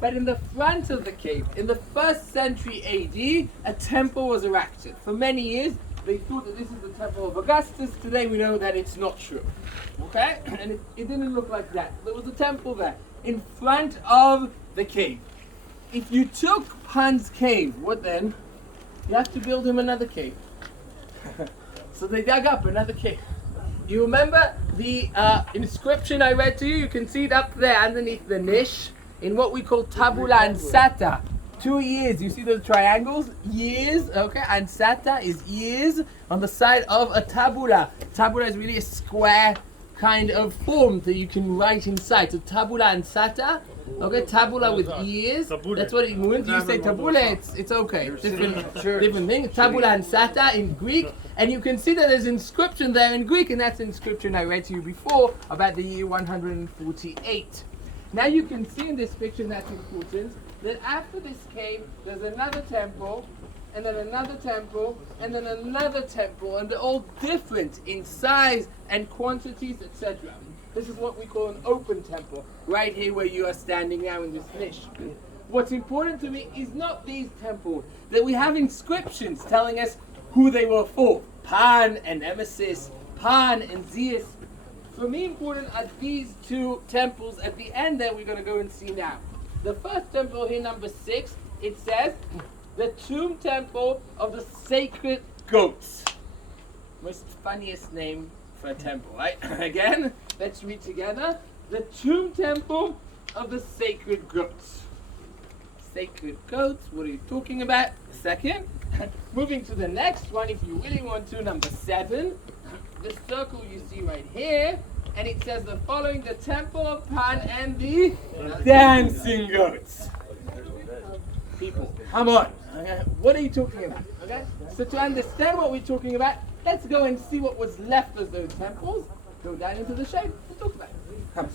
But in the front of the cave, in the 1st century AD, a temple was erected. For many years, they thought that this is the temple of Augustus. Today we know that it's not true. Okay? And it didn't look like that. There was a temple there, in front of the cave. If you took Pan's cave, what then? You have to build him another cave. So they dug up another cave. You remember the inscription I read to you? You can see it up there underneath the niche in what we call tabula ansata. 2 years. You see those triangles? Years. Okay. Ansata is years on the side of a tabula. Tabula is really a square kind of form that you can write inside. So tabula ansata. Okay, tabula with ears. That's what it means. You say tabula, it's okay. Different thing. Tabula ansata in Greek. And you can see that there's inscription there in Greek, and that's the inscription I read to you before about the year 148. Now you can see in this picture, and that's important, that after this cave, there's another temple, and then another temple, and then another temple, and they're all different in size and quantities, etc. This is what we call an open temple, right here where you are standing now in this niche. What's important to me is not these temples, that we have inscriptions telling us who they were for. Pan and Nemesis, Pan and Zeus. For me, important are these 2 temples at the end that we're going to go and see now. The first temple here, number 6, it says, the tomb temple of the sacred goats. Most funniest name for a temple, right? Again, let's read together. The tomb temple of the sacred goats. Sacred goats, what are you talking about? Second, moving to the next one, if you really want to, number 7. The circle you see right here, and it says the following: the temple of Pan and the dancing goats. People, come on. Okay? What are you talking about? Okay? So to understand what we're talking about, let's go and see what was left of those temples. Go down into the shade. We'll talk about it. Come.